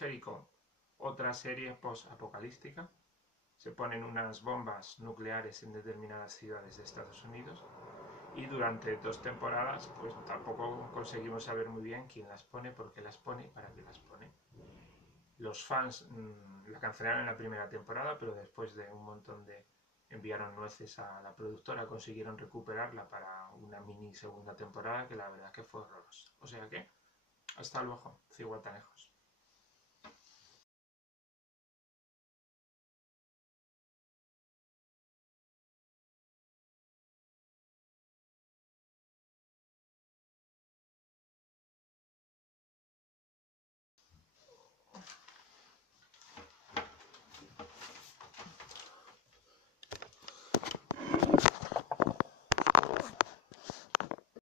Jericho, otra serie post-apocalíptica. Se ponen unas bombas nucleares en determinadas ciudades de Estados Unidos y durante 2 temporadas pues tampoco conseguimos saber muy bien quién las pone, por qué las pone y para qué las pone. Los fans la cancelaron en la primera temporada, pero después de un montón de enviaron nueces a la productora, consiguieron recuperarla para una mini segunda temporada que la verdad que fue horrorosa. O sea que, hasta luego, ciguatanejos.